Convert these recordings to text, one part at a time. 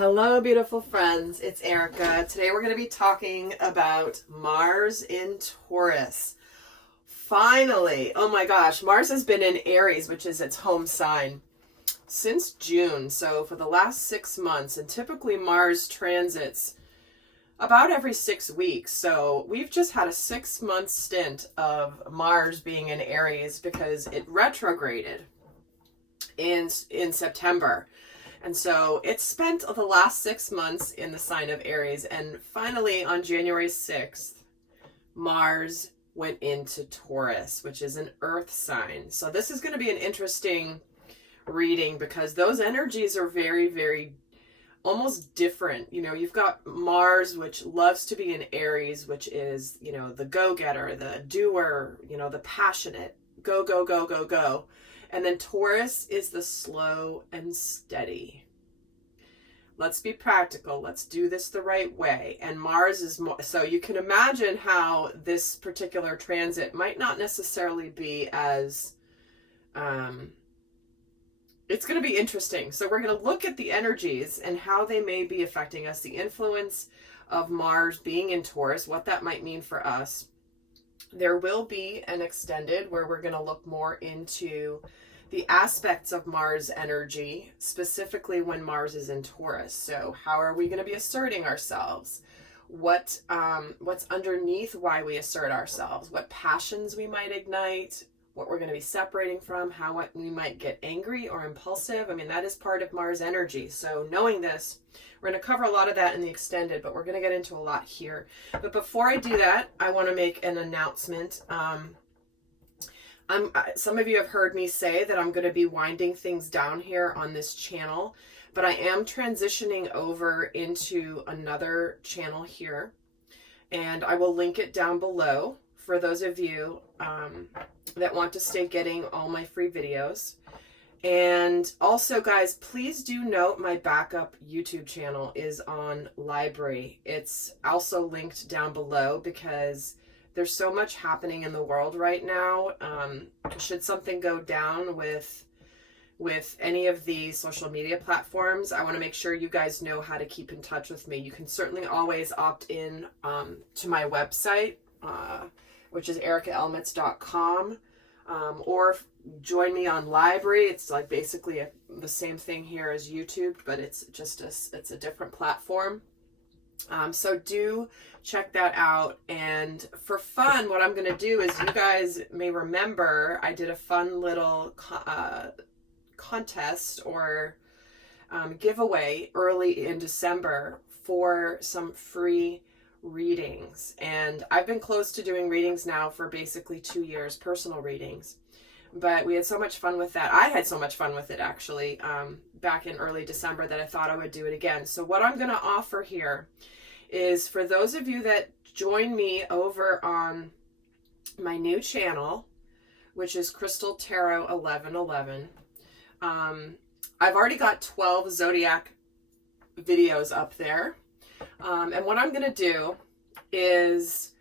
Hello, beautiful friends. It's Erika. Today we're going to be talking about Mars in Taurus. Finally, oh my gosh, Mars has been in Aries, which is its home sign, since June. So for the last 6 months, and typically Mars transits about every 6 weeks. So we've just had a 6-month stint of Mars being in Aries because it retrograded in September. And so it spent the last 6 months in the sign of Aries. And finally, on January 6th, Mars went into Taurus, which is an earth sign. So this is going to be an interesting reading because those energies are very, very almost different. You know, you've got Mars, which loves to be in Aries, which is, you know, the go-getter, the doer, you know, the passionate, go, go, go, go, go. And then Taurus is the slow and steady. Let's be practical. Let's do this the right way. And Mars is more, so you can imagine how this particular transit might not necessarily be as, it's going to be interesting. So we're going to look at the energies and how they may be affecting us, the influence of Mars being in Taurus, what that might mean for us. There will be an extended where we're going to look more into the aspects of Mars energy, specifically when Mars is in Taurus. So how are we going to be asserting ourselves? What's underneath why we assert ourselves? What passions we might ignite? What we're going to be separating from? How we might get angry or impulsive? I mean, that is part of Mars energy. So knowing this, we're going to cover a lot of that in the extended, but we're going to get into a lot here. But before I do that, I want to make an announcement. Some of you have heard me say that I'm going to be winding things down here on this channel, but I am transitioning over into another channel here, and I will link it down below for those of you that want to stay getting all my free videos. And also, guys, please do note my backup YouTube channel is on Library. It's also linked down below because there's so much happening in the world right now. Should something go down with any of the social media platforms, I want to make sure you guys know how to keep in touch with me. You can certainly always opt in to my website, which is erikaelmitz.com, or join me on Library. It's like basically the same thing here as YouTube, but it's just it's a different platform. So do check that out. And for fun, what I'm going to do is, you guys may remember I did a fun little contest or giveaway early in December for some free readings. And I've been close to doing readings now for basically 2 years, personal readings. But we had so much fun with that. I had so much fun with it, actually, back in early December, that I thought I would do it again. So what I'm going to offer here is, for those of you that join me over on my new channel, which is Crystal Tarot 1111, I've already got 12 Zodiac videos up there. And what I'm going to do is,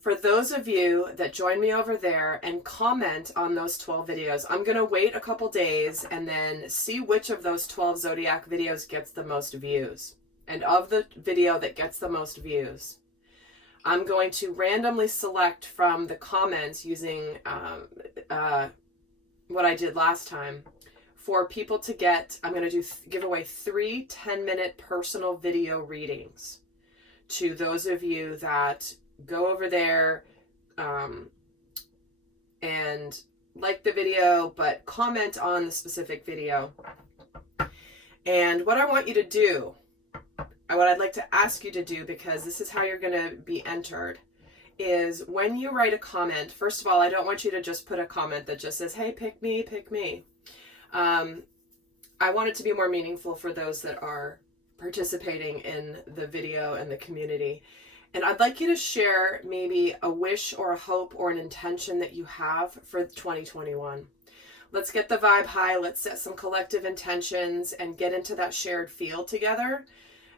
for those of you that join me over there and comment on those 12 videos, I'm going to wait a couple days and then see which of those 12 Zodiac videos gets the most views. And of the video that gets the most views, I'm going to randomly select from the comments using what I did last time for people to get. I'm going to give away 3 10-minute personal video readings to those of you that go over there and like the video, but comment on the specific video. And what I want you to do, what I'd like to ask you to do, because this is how you're going to be entered, is when you write a comment, first of all, I don't want you to just put a comment that just says, hey, pick me, pick me. I want it to be more meaningful for those that are participating in the video and the community. And I'd like you to share maybe a wish or a hope or an intention that you have for 2021. Let's get the vibe high. Let's set some collective intentions and get into that shared field together.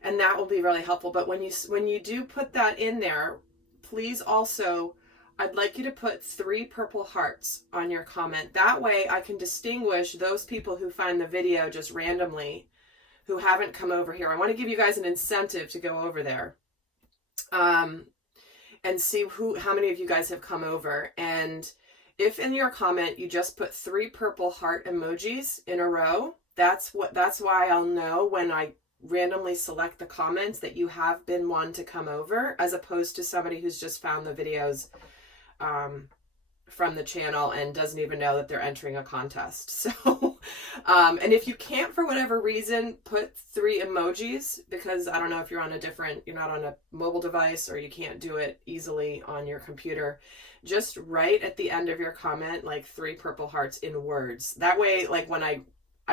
And that will be really helpful. But when you do put that in there, please also, I'd like you to put 3 purple hearts on your comment. That way I can distinguish those people who find the video just randomly who haven't come over here. I want to give you guys an incentive to go over there. And see how many of you guys have come over. And if in your comment you just put 3 purple heart emojis in a row, that's why I'll know when I randomly select the comments that you have been one to come over, as opposed to somebody who's just found the videos from the channel and doesn't even know that they're entering a contest. So, and if you can't, for whatever reason, put 3 emojis, because I don't know if you're not on a mobile device, or you can't do it easily on your computer, just write at the end of your comment, like 3 purple hearts in words. That way, like when I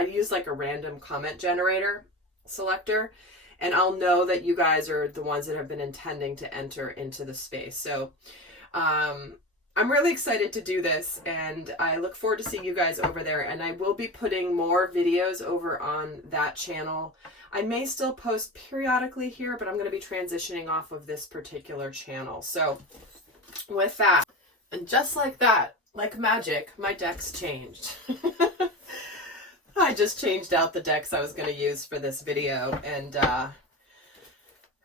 use like a random comment generator selector, and I'll know that you guys are the ones that have been intending to enter into the space. So, I'm really excited to do this, and I look forward to seeing you guys over there. And I will be putting more videos over on that channel. I may still post periodically here, but I'm going to be transitioning off of this particular channel. So with that, and just like that, like magic, my decks changed. I just changed out the decks I was going to use for this video, and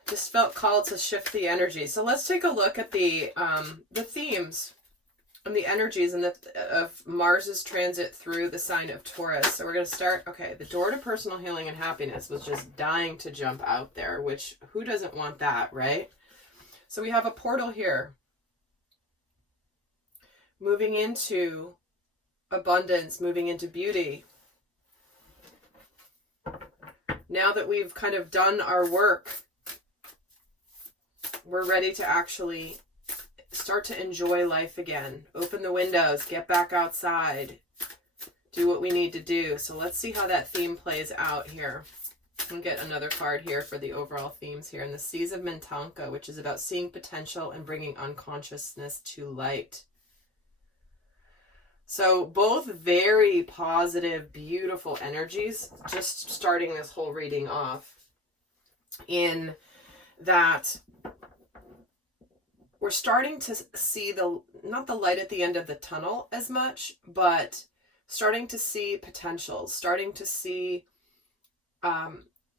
just felt called to shift the energy. So let's take a look at the themes and the energies and of Mars's transit through the sign of Taurus. So we're going to start, okay, the door to personal healing and happiness was just dying to jump out there, which who doesn't want that, right? So we have a portal here, moving into abundance, moving into beauty. Now that we've kind of done our work, we're ready to actually start to enjoy life again. Open the windows, get back outside, do what we need to do. So let's see how that theme plays out here. We'll get another card here for the overall themes here. And the Seas of Mintanka, which is about seeing potential and bringing unconsciousness to light. So both very positive, beautiful energies, just starting this whole reading off, in that we're starting to see not the light at the end of the tunnel as much, but starting to see potentials, starting to see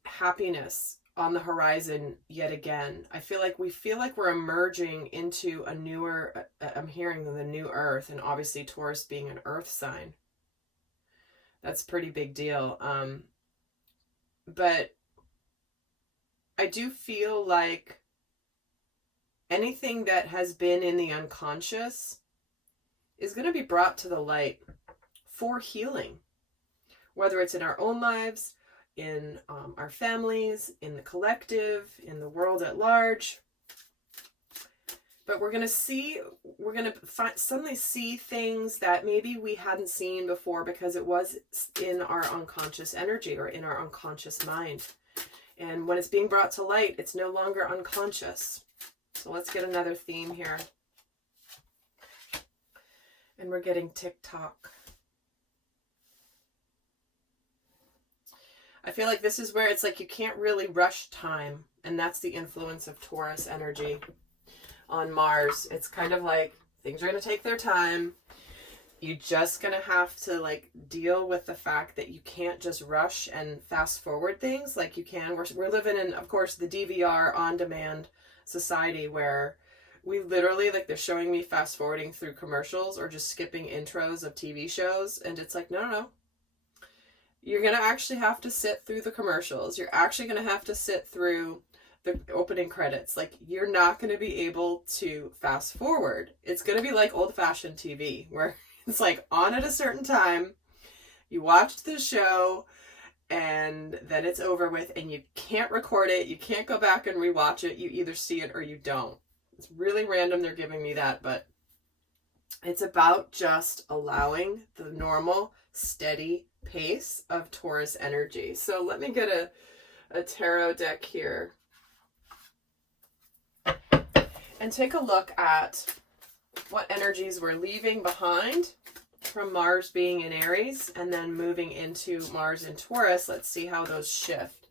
happiness on the horizon yet again. I feel like we're emerging into a newer, I'm hearing the new earth, and obviously Taurus being an earth sign. That's a pretty big deal. But I do feel like anything that has been in the unconscious is going to be brought to the light for healing, whether it's in our own lives, in our families, in the collective, in the world at large. But we're going to suddenly see things that maybe we hadn't seen before, because it was in our unconscious energy or in our unconscious mind. And when it's being brought to light, it's no longer unconscious. So let's get another theme here. And we're getting TikTok. I feel like this is where it's like you can't really rush time. And that's the influence of Taurus energy on Mars. It's kind of like things are going to take their time. You're just going to have to like deal with the fact that you can't just rush and fast forward things like you can. We're living in, of course, the DVR on-demand society where we literally, like, they're showing me fast forwarding through commercials or just skipping intros of TV shows. And it's like, no. You're going to actually have to sit through the commercials. You're actually going to have to sit through the opening credits. Like, you're not going to be able to fast forward. It's going to be like old-fashioned TV, where it's like on at a certain time, you watched the show, and then it's over with, and you can't record it. You can't go back and rewatch it. You either see it or you don't. It's really random they're giving me that, but it's about just allowing the normal, steady pace of Taurus energy. So let me get a tarot deck here and take a look at what energies we're leaving behind from Mars being in Aries and then moving into Mars in Taurus. Let's see how those shift.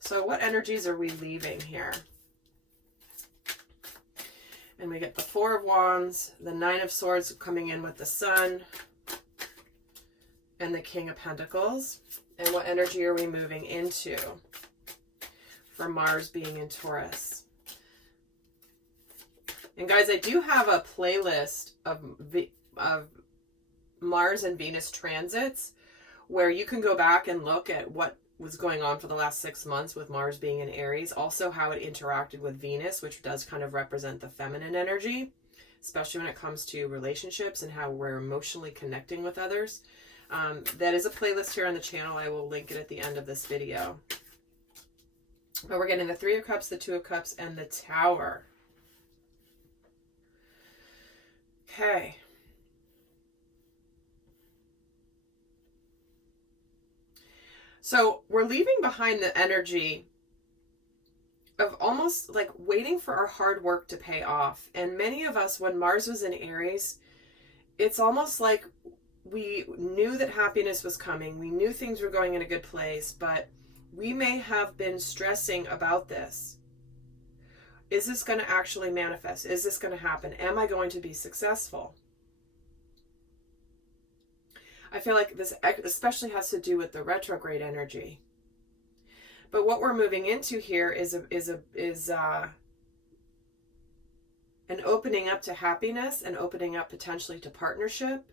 So what energies are we leaving here? And we get the Four of Wands, the Nine of Swords coming in with the Sun, and the King of Pentacles. And what energy are we moving into for Mars being in Taurus? And guys, I do have a playlist of Mars and Venus transits where you can go back and look at what was going on for the last 6 months with Mars being in Aries. Also how it interacted with Venus, which does kind of represent the feminine energy, especially when it comes to relationships and how we're emotionally connecting with others. That is a playlist here on the channel. I will link it at the end of this video. But we're getting the Three of Cups, the Two of Cups, and the Tower. Okay. So we're leaving behind the energy of almost like waiting for our hard work to pay off. And many of us, when Mars was in Aries, it's almost like we knew that happiness was coming. We knew things were going in a good place, but we may have been stressing about this. Is this going to actually manifest? Is this going to happen? Am I going to be successful? I feel like this especially has to do with the retrograde energy. But what we're moving into here is an opening up to happiness and opening up potentially to partnership.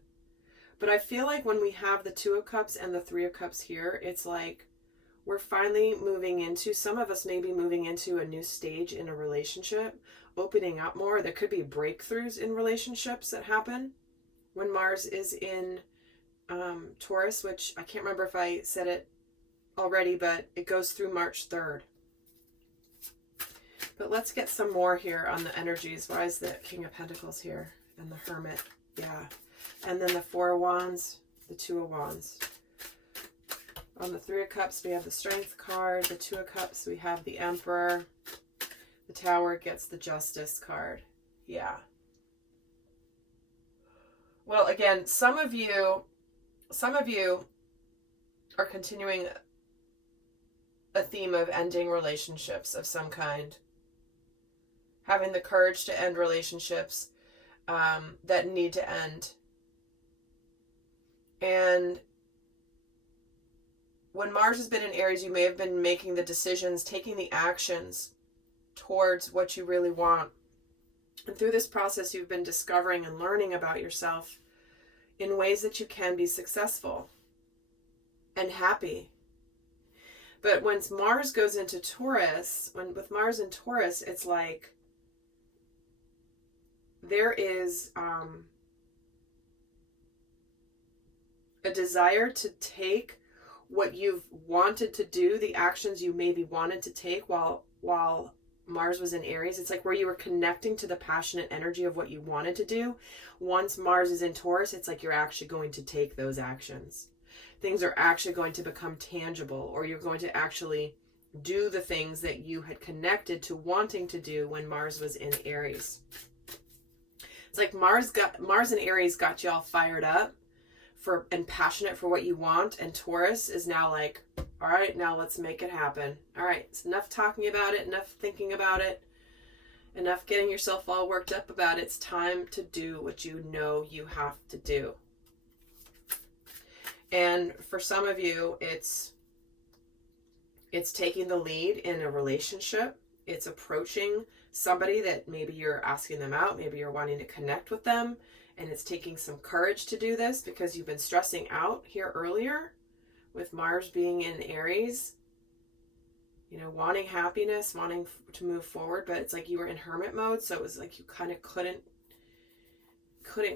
But I feel like when we have the Two of Cups and the Three of Cups here, it's like we're finally moving into, some of us may be moving into a new stage in a relationship, opening up more. There could be breakthroughs in relationships that happen when Mars is in Taurus, which I can't remember if I said it already, but it goes through March 3rd. But let's get some more here on the energies. Why is the King of Pentacles here? And the Hermit. Yeah. And then the Four of Wands, the Two of Wands. On the Three of Cups, we have the Strength card. The Two of Cups, we have the Emperor. The Tower gets the Justice card. Yeah. Well, again, some of you are continuing a theme of ending relationships of some kind. Having the courage to end relationships that need to end. And when Mars has been in Aries, you may have been making the decisions, taking the actions towards what you really want. And through this process, you've been discovering and learning about yourself in ways that you can be successful and happy. But when Mars goes into Taurus, with Mars in Taurus, it's like there is a desire to take what you've wanted to do, the actions you maybe wanted to take while Mars was in Aries. It's like where you were connecting to the passionate energy of what you wanted to do. Once Mars is in Taurus, it's like you're actually going to take those actions. Things are actually going to become tangible, or you're going to actually do the things that you had connected to wanting to do when Mars was in Aries. It's like Mars in Aries got you all fired up and passionate for what you want, and Taurus is now like, all right, now let's make it happen. All right, it's enough talking about it, enough thinking about it, enough getting yourself all worked up about it. It's time to do what you know you have to do. And for some of you, it's taking the lead in a relationship. It's approaching somebody that maybe you're asking them out, maybe you're wanting to connect with them, and it's taking some courage to do this because you've been stressing out here earlier with Mars being in Aries, you know, wanting happiness, wanting to move forward, but it's like you were in hermit mode, so it was like you kind of couldn't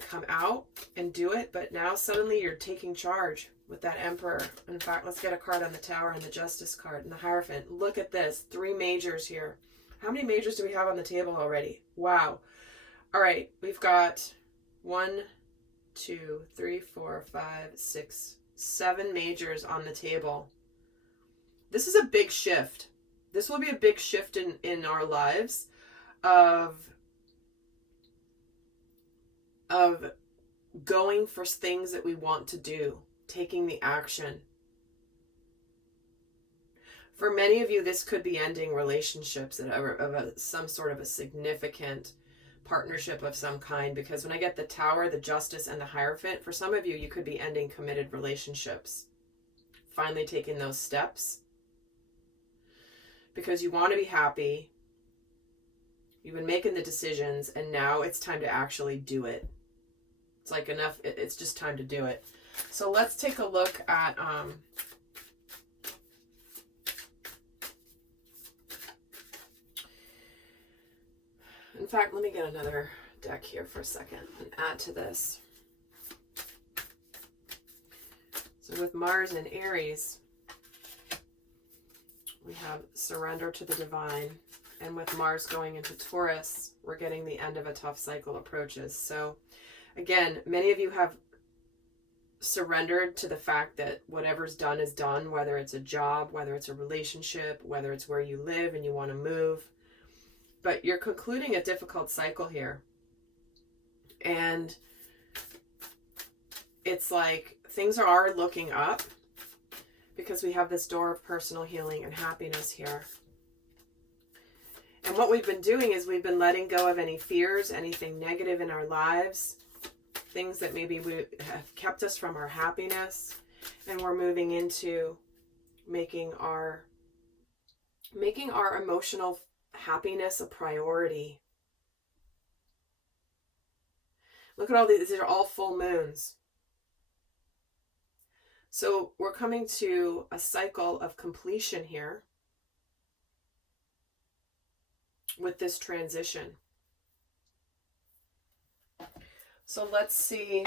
come out and do it, but now suddenly you're taking charge with that Emperor. In fact, let's get a card on the Tower and the Justice card and the Hierophant. Look at this, 3 majors here. How many majors do we have on the table already? Wow. All right, we've got 1, 2, 3, 4, 5, 6, 7 majors on the table. This is a big shift. This will be a big shift in our lives of going for things that we want to do, taking the action. For many of you, this could be ending relationships of some sort of a significant partnership of some kind, because when I get the Tower, the Justice, and the Hierophant, for some of you, you could be ending committed relationships finally taking those steps, because you want to be happy. You've been making the decisions, and now it's time to actually do it. It's like enough. It's just time to do it. So let's take a look at in fact, let me get another deck here for a second and add to this. So with Mars in Aries, we have surrender to the divine. And with Mars going into Taurus, we're getting the end of a tough cycle approaches. So again, many of you have surrendered to the fact that whatever's done is done, whether it's a job, whether it's a relationship, whether it's where you live and you want to move. But you're concluding a difficult cycle here. And it's like things are looking up, because we have this door of personal healing and happiness here. And what we've been doing is we've been letting go of any fears, anything negative in our lives, things that maybe have kept us from our happiness. And we're moving into making our emotional happiness a priority. Look at all these are all full moons. So we're coming to a cycle of completion here with this transition. So let's see,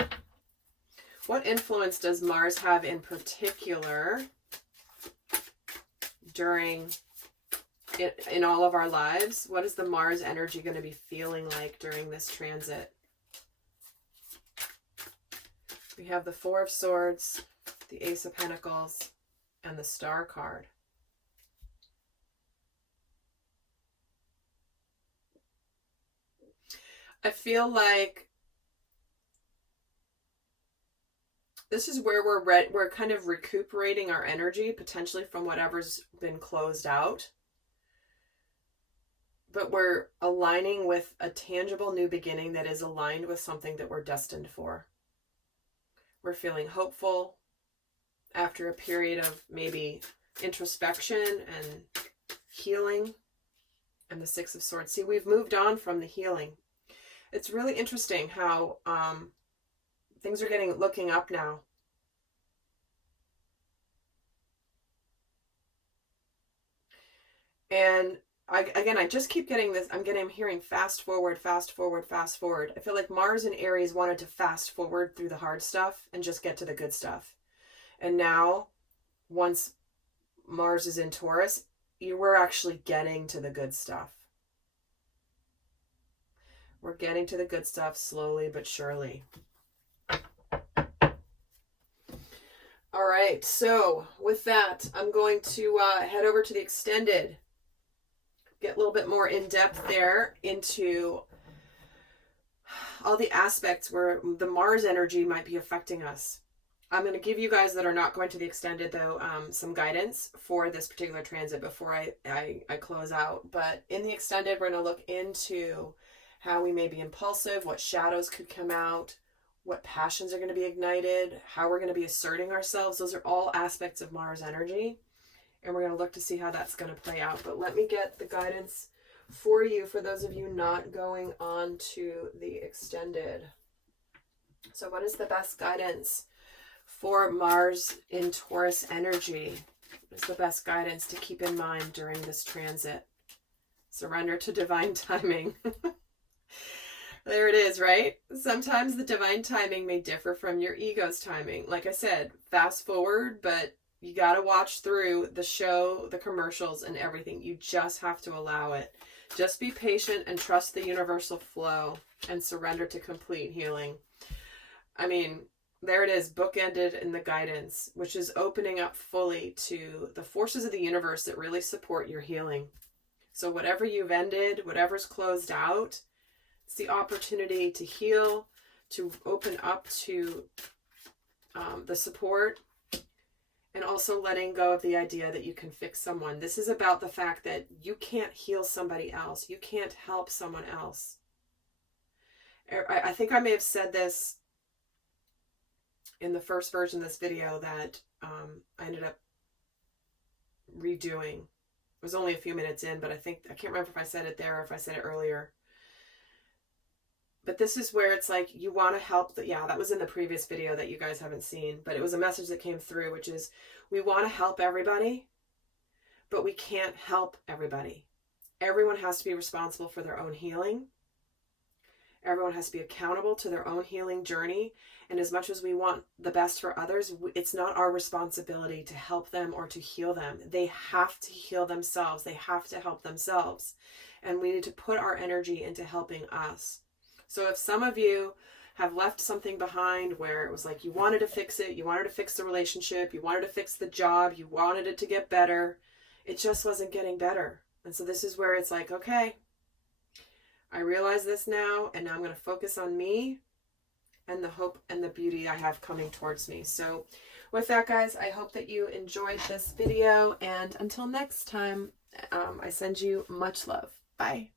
what influence does Mars have in particular in all of our lives? What is the Mars energy going to be feeling like during this transit? We have the Four of Swords, the Ace of Pentacles, and the Star card. I feel like this is where we're kind of recuperating our energy, potentially from whatever's been closed out. But we're aligning with a tangible new beginning that is aligned with something that we're destined for. We're feeling hopeful after a period of maybe introspection and healing. And the Six of Swords. See, we've moved on from the healing. It's really interesting how things are looking up now. And I just keep getting this. I'm hearing fast forward, fast forward, fast forward. I feel like Mars in Aries wanted to fast forward through the hard stuff and just get to the good stuff. And now, once Mars is in Taurus, we're actually getting to the good stuff. We're getting to the good stuff slowly but surely. All right, so with that, I'm going to head over to the extended. Get a little bit more in depth there into all the aspects where the Mars energy might be affecting us. I'm going to give you guys that are not going to the extended, though, some guidance for this particular transit before I close out. But in the extended, we're going to look into how we may be impulsive, what shadows could come out, what passions are going to be ignited, how we're going to be asserting ourselves. Those are all aspects of Mars energy. And we're going to look to see how that's going to play out. But let me get the guidance for you, for those of you not going on to the extended. So what is the best guidance for Mars in Taurus energy? What is the best guidance to keep in mind during this transit? Surrender to divine timing. There it is, right? Sometimes the divine timing may differ from your ego's timing. Like I said, fast forward, but you got to watch through the show, the commercials, and everything. You just have to allow it. Just be patient and trust the universal flow and surrender to complete healing. I mean, there it is, bookended in the guidance, which is opening up fully to the forces of the universe that really support your healing. So whatever you've ended, whatever's closed out, it's the opportunity to heal, to open up to the support, and also letting go of the idea that you can fix someone. This is about the fact that you can't heal somebody else. You can't help someone else. I think I may have said this in the first version of this video, that I ended up redoing. It was only a few minutes in, but I can't remember if I said it there or if I said it earlier. But this is where it's like you want to help. Yeah, that was in the previous video that you guys haven't seen, but it was a message that came through, which is we want to help everybody, but we can't help everybody. Everyone has to be responsible for their own healing. Everyone has to be accountable to their own healing journey. And as much as we want the best for others, it's not our responsibility to help them or to heal them. They have to heal themselves. They have to help themselves. And we need to put our energy into helping us. So if some of you have left something behind where it was like you wanted to fix it, you wanted to fix the relationship, you wanted to fix the job, you wanted it to get better, it just wasn't getting better. And so this is where it's like, okay, I realize this now, and now I'm going to focus on me and the hope and the beauty I have coming towards me. So with that, guys, I hope that you enjoyed this video, and until next time, I send you much love. Bye.